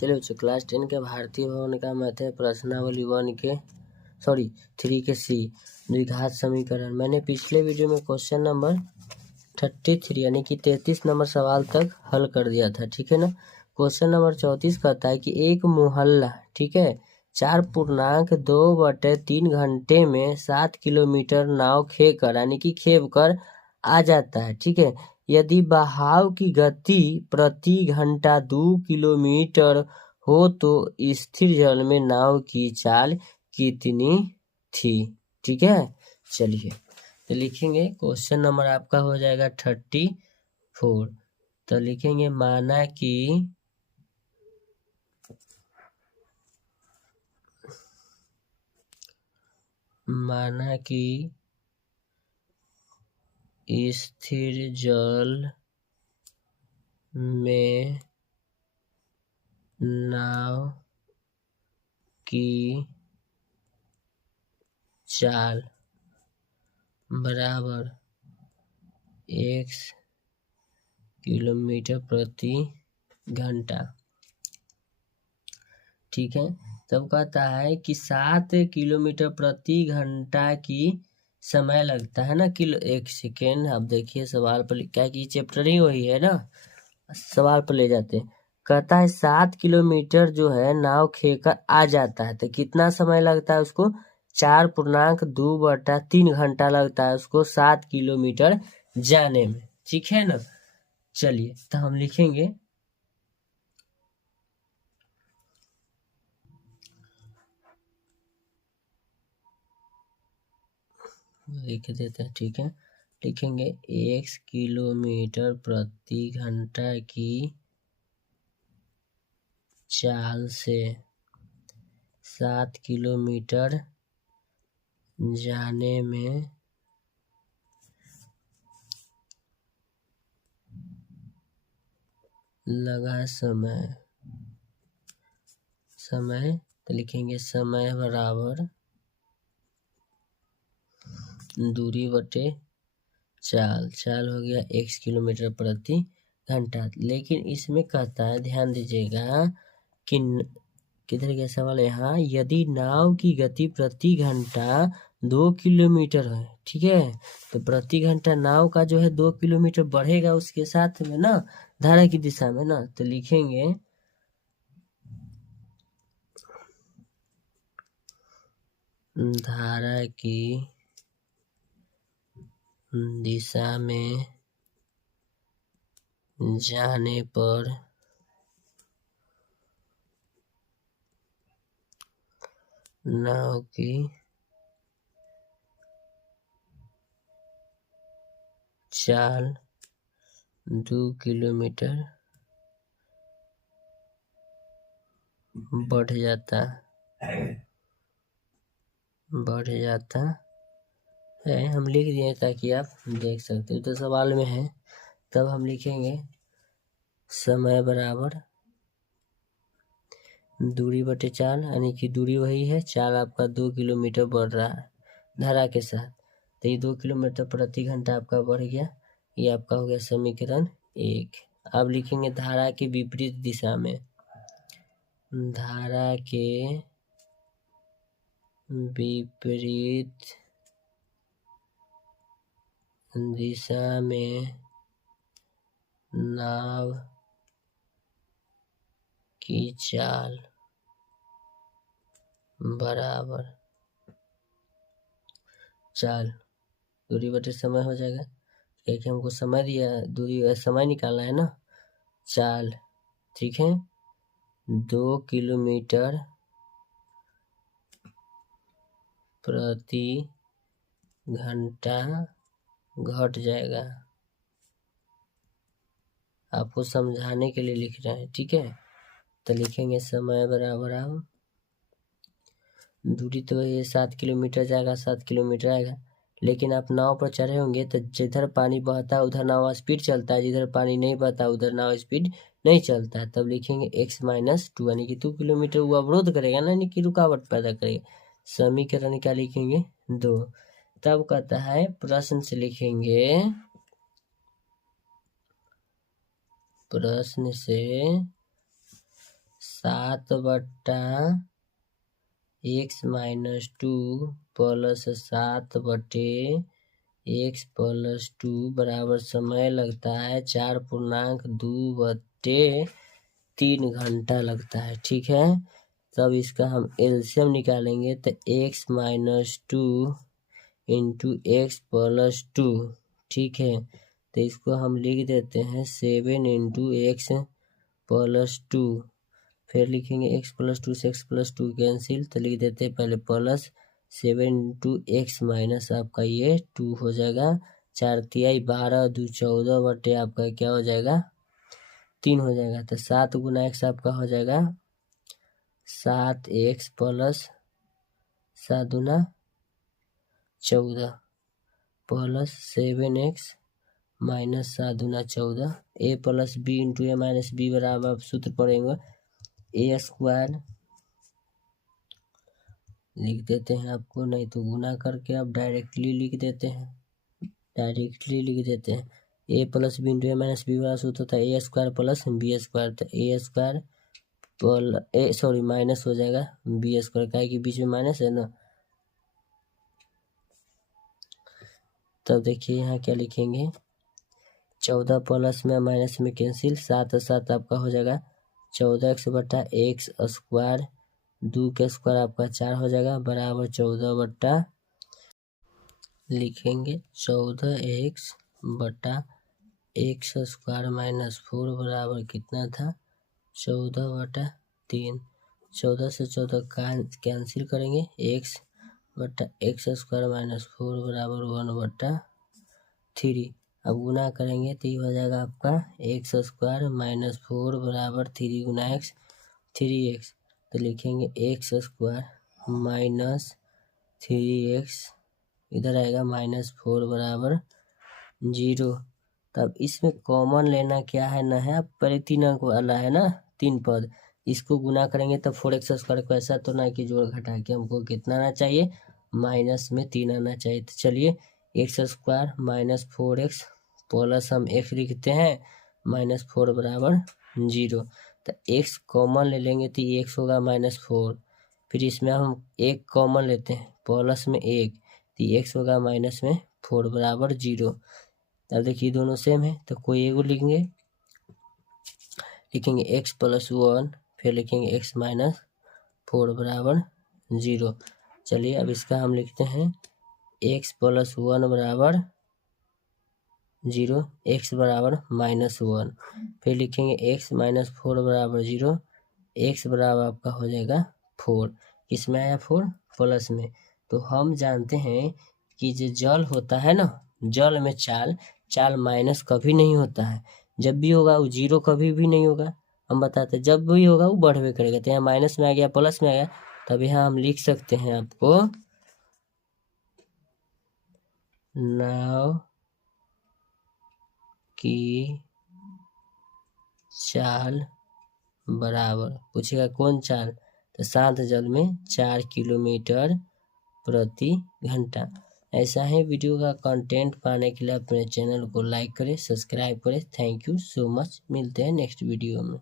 चलिए बच्चों, क्लास 10 के भारतीय भवन का मैथ है प्रश्नावली 3 के सी द्विघात समीकरण। मैंने पिछले वीडियो में क्वेश्चन नंबर 33 यानी कि 33 नंबर सवाल तक हल कर दिया था, ठीक है ना। क्वेश्चन नंबर 34 कहता है कि एक मोहल्ला, ठीक है, 4.2/3 घंटे में 7 किलोमीटर नाव खेकर यानी कि खेप कर आ जाता है, ठीक है। यदि बहाव की गति प्रति घंटा 2 किलोमीटर हो तो स्थिर जल में नाव की चाल कितनी थी, ठीक है। चलिए तो लिखेंगे, क्वेश्चन नंबर आपका हो जाएगा 34। तो लिखेंगे माना कि स्थिर जल में नाव की चाल बराबर x किलोमीटर प्रति घंटा, ठीक है। तब कहता है कि 7 किलोमीटर प्रति घंटा की समय लगता है ना, एक सेकेंड। आप देखिए सवाल पर क्या कि चैप्टर ही वही है ना, सवाल पर ले जाते हैं। कहता है 7 किलोमीटर जो है नाव खेकर आ जाता है, तो कितना समय लगता है उसको? 4.2/3 घंटा लगता है उसको 7 किलोमीटर जाने में, ठीक है ना। चलिए तो हम लिखेंगे लिख देते हैं, ठीक है। लिखेंगे 1 किलोमीटर प्रति घंटा की चाल से 7 किलोमीटर जाने में लगा समय तो लिखेंगे समय बराबर दूरी बटे चाल हो गया 1 किलोमीटर प्रति घंटा। लेकिन इसमें कहता है, ध्यान दीजिएगा कि किधर गया सवाल, यहाँ यदि नाव की गति प्रति घंटा 2 किलोमीटर है, ठीक है, तो प्रति घंटा नाव का जो है 2 किलोमीटर बढ़ेगा उसके साथ में ना, धारा की दिशा में ना। तो लिखेंगे धारा की दिशा में जाने पर नाव की चाल 2 किलोमीटर बढ़ जाता है। हम लिख दिए ताकि आप देख सकते हो, तो सवाल में है। तब हम लिखेंगे समय बराबर दूरी बटे चाल, यानी कि दूरी वही है, चाल आपका 2 किलोमीटर बढ़ रहा है धारा के साथ, तो ये 2 किलोमीटर प्रति घंटा आपका बढ़ गया। ये आपका हो गया समीकरण 1। अब लिखेंगे धारा के विपरीत दिशा में, धारा के विपरीत दिशा में नाव की चाल बराबर चाल दूरी बटे समय हो जाएगा, क्योंकि हमको समय दिया, दूरी समय निकालना है ना, चाल, ठीक है। 2 किलोमीटर प्रति घंटा घट जाएगा, आपको समझाने के लिए लिख रहे हैं, ठीक है। तो लिखेंगे समय बराबर आप दूरी तो ये 7 किलोमीटर जाएगा, 7 किलोमीटर आएगा, लेकिन आप नाव पर चढ़े होंगे तो जिधर पानी बहता है उधर नाव स्पीड चलता है, जिधर पानी नहीं बहता उधर नाव स्पीड नहीं चलता है। तब लिखेंगे x-2 यानी कि 2 किलोमीटर वो अवरोध करेगा ना, यानी कि रुकावट पैदा करेगा। समीकरण क्या लिखेंगे? 2। तब कहता है प्रश्न से लिखेंगे, प्रश्न से 7/x-2 प्लस 7/x+2 बराबर समय लगता है 4.2/3 घंटा लगता है। ठीक है, तब इसका हम एलसीएम निकालेंगे तो x-2 इंटू x+2। ठीक है, तो इसको हम लिख देते हैं 7 इंटू x+2। फिर लिखेंगे x+2 से x+2 कैंसिल, तो लिख देते हैं पहले प्लस 7 इंटू x माइनस आपका ये 2 हो जाएगा। 4×3 = 12, 2 14 बटे आपका क्या हो जाएगा 3 हो जाएगा। तो 7 गुना x आपका हो जाएगा 7x प्लस 7 दूना 14 प्लस 7x माइनस 7 दूना 14। a plus B into A minus B बराबर आप सूत्र पढ़ेंगे a² लिख देते हैं आपको, नहीं तो गुना करके आप डायरेक्टली लिख देते हैं। a plus B into A minus B बराबर सूत्र होता है a² प्लस b²। तो a² माइनस हो जाएगा b², क्या है कि बीच में माइनस है ना। तब देखिए यहाँ क्या लिखेंगे 14 प्लस में माइनस में कैंसिल, 7 और 7 आपका हो जाएगा 14x/x², 2 के स्क्वायर आपका 4 हो जाएगा बराबर 14 लिखेंगे 14x/x² माइनस 4 बराबर कितना था 14/3। 14 से 14 कैंसिल करेंगे, x/x² माइनस 4 बराबर 1/3। अब गुना करेंगे तो ये हो जाएगा आपका x² माइनस 4 बराबर 3 गुना x 3x। तो लिखेंगे x² माइनस 3x, इधर आएगा माइनस 4 बराबर 0। तब इसमें कॉमन लेना क्या है ना है, पहले 3 अंक वाला है ना 3 पद, इसको गुना करेंगे तब 4x² को ऐसा तो ना कि जोड़ घटा के हमको कितना आना चाहिए माइनस में 3 आना चाहिए। तो चलिए x² माइनस 4x प्लस हम x लिखते हैं माइनस 4 बराबर 0। तो x कॉमन ले लेंगे तो x होगा माइनस 4, फिर इसमें हम एक कॉमन लेते हैं प्लस में 1 तो x होगा माइनस में 4 बराबर 0। अब देखिए दोनों सेम है तो कोई एगो लिखेंगे x प्लस 1, फिर लिखेंगे x माइनस 4 बराबर 0। चलिए अब इसका हम लिखते हैं x प्लस 1 बराबर 0, x बराबर माइनस 1, फिर लिखेंगे x माइनस 4 बराबर 0, x बराबर आपका हो जाएगा 4। किसमें आया 4 प्लस में। तो हम जानते हैं कि जो जल होता है ना, जल में चाल माइनस कभी नहीं होता है, जब भी होगा वो 0 कभी भी नहीं होगा। हम बताते हैं जब भी होगा वो बढ़वे करेगा। तो यहाँ माइनस में आ गया प्लस में आ गया, तब यहाँ हम लिख सकते हैं आपको नाव की चाल बराबर, पूछेगा कौन चाल, तो शांत जल में 4 किलोमीटर प्रति घंटा। ऐसा ही वीडियो का कंटेंट पाने के लिए अपने चैनल को लाइक करें, सब्सक्राइब करें। थैंक यू सो मच, मिलते हैं नेक्स्ट वीडियो में।